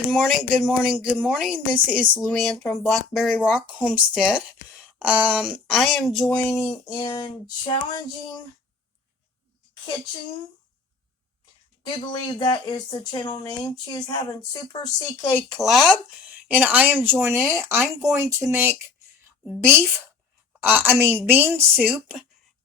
Good morning, good morning, good morning. This is Luann from Blackberryrock Homestead. I am joining in Challenging Kitchen. Do believe that is the channel name. She is having souperckcollab, and I am joining it. I'm going to make bean soup,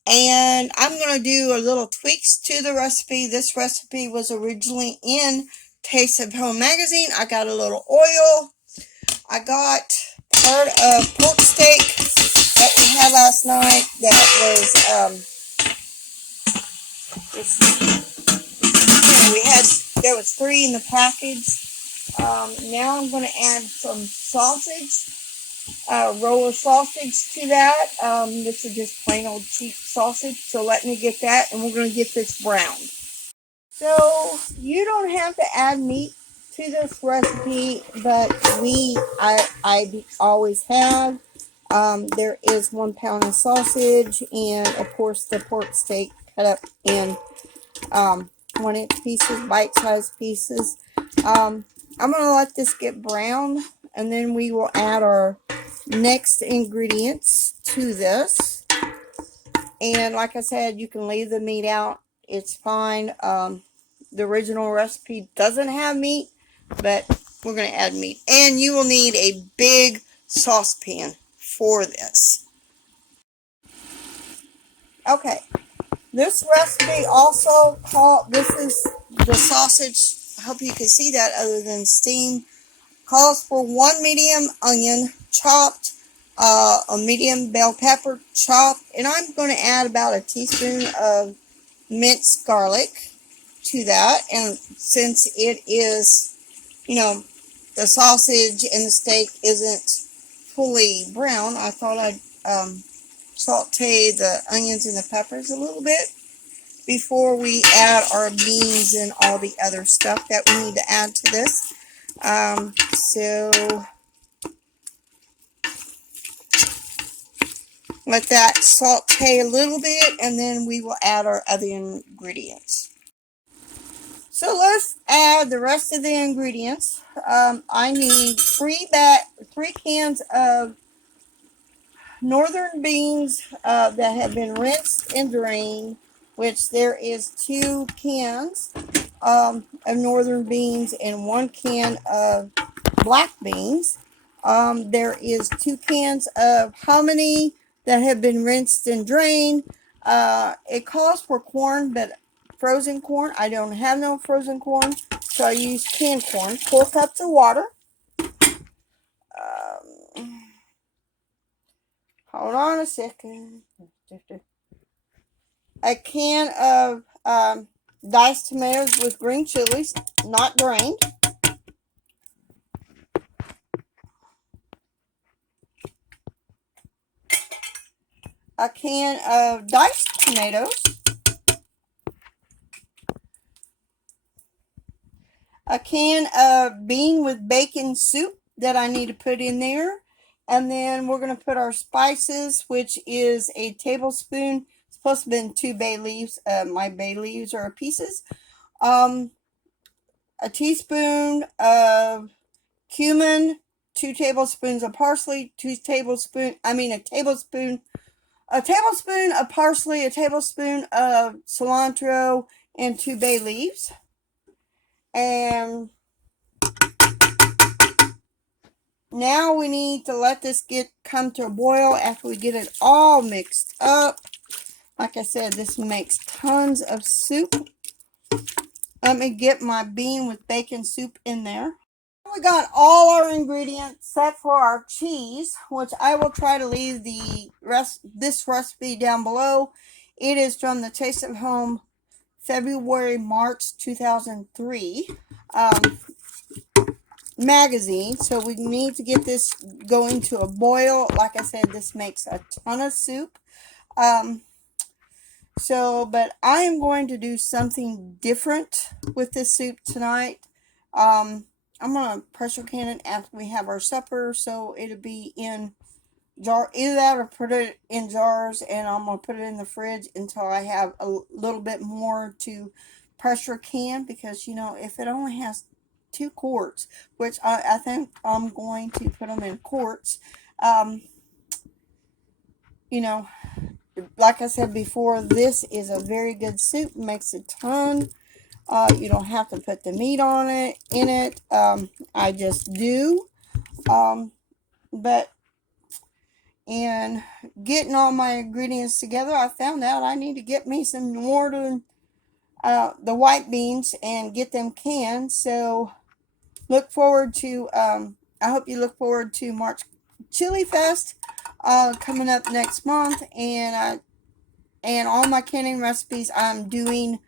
and I'm going to do a little tweaks to the recipe. This recipe was originally in Taste of Home magazine. I got a little oil. I got part of pork steak that we had last night that was, there was 3 in the package. Now I'm going to add some sausage, roll of sausage to that. This is just plain old cheap sausage, so let me get that, and we're going to get this browned. So you don't have to add meat to this recipe, but I always have. There is 1 pound of sausage, and of course the pork steak cut up in 1-inch pieces, bite-sized pieces. I'm going to let this get brown, and then we will add our next ingredients to this. And like I said, you can leave the meat out. It's fine. The original recipe doesn't have meat, but we're going to add meat. And you will need a big saucepan for this. Okay. This recipe also this is the sausage. I hope you can see that other than steam. Calls for 1 medium onion chopped, a medium bell pepper chopped, and I'm going to add about a teaspoon of minced garlic to that. And since it is, the sausage and the steak isn't fully brown, I thought I'd saute the onions and the peppers a little bit before we add our beans and all the other stuff that we need to add to this. So let that saute a little bit, and then we will add our other ingredients. So let's add the rest of the ingredients. I need 3 cans of northern beans that have been rinsed and drained, which there is 2 cans of northern beans and 1 can of black beans. There is 2 cans of hominy that have been rinsed and drained. It calls for corn, but frozen corn. I don't have no frozen corn, so I use canned corn. 4 cups of water. Hold on a second. A can of diced tomatoes with green chilies, not drained. A can of diced tomatoes. A can of bean with bacon soup that I need to put in there. And then we're going to put our spices, which is a tablespoon. It's supposed to be 2 bay leaves. My bay leaves are pieces. A teaspoon of cumin, 2 tablespoons of parsley, a tablespoon of parsley, a tablespoon of cilantro, and 2 bay leaves. And now we need to let this come to a boil after we get it all mixed up. Like I said, this makes tons of soup. Let me get my bean with bacon soup in there. We got all our ingredients set for our cheese, which I will try to leave this recipe down below. It is from the Taste of Home February-March 2003 magazine. So we need to get this going to a boil. Like I said, this makes a ton of soup. But I am going to do something different with this soup tonight. I'm going to pressure can it after we have our supper, so it'll be in jar. Either that or put it in jars, and I'm going to put it in the fridge until I have a little bit more to pressure can, because, if it only has 2 quarts, which I think I'm going to put them in quarts. You know, like I said before, this is a very good soup. Makes a ton. You don't have to put the meat on it in it. I just do. But in getting all my ingredients together, I found out I need to get me some northern the white beans and get them canned. So look forward to I hope you look forward to March Chili Fest coming up next month, and all my canning recipes I'm doing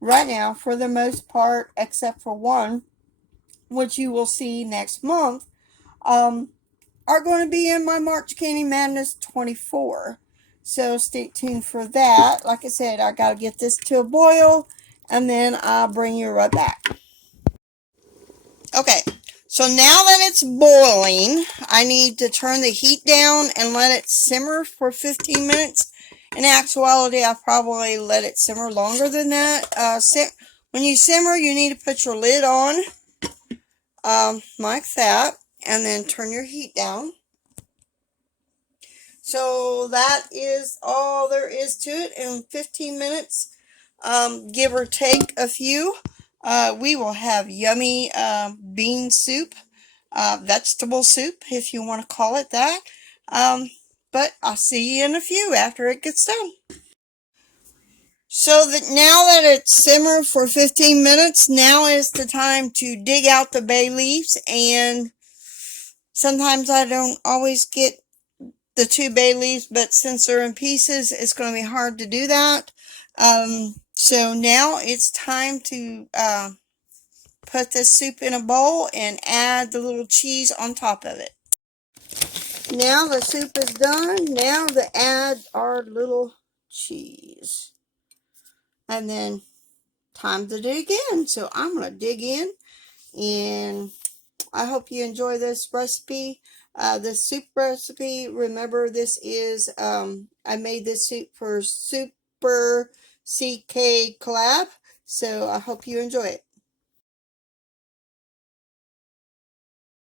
right now, for the most part, except for one, which you will see next month, are going to be in my March Canning Madness 24. So stay tuned for that. Like I said, I got to get this to a boil, and then I'll bring you right back. Okay, so now that it's boiling, I need to turn the heat down and let it simmer for 15 minutes. In actuality, I probably let it simmer longer than that. When you simmer, you need to put your lid on, like that, and then turn your heat down. So that is all there is to it. In 15 minutes, give or take a few, we will have yummy bean soup, vegetable soup, if you want to call it that. But I'll see you in a few after it gets done. So that now that it's simmered for 15 minutes, now is the time to dig out the bay leaves. And sometimes I don't always get the 2 bay leaves, but since they're in pieces, it's going to be hard to do that. So now it's time to put this soup in a bowl and add the little cheese on top of it. Now the soup is done. Now to add our little cheese. And then time to dig in. So I'm going to dig in, and I hope you enjoy this recipe. This soup recipe, remember, this is, I made this soup for souperckcollab. So I hope you enjoy it.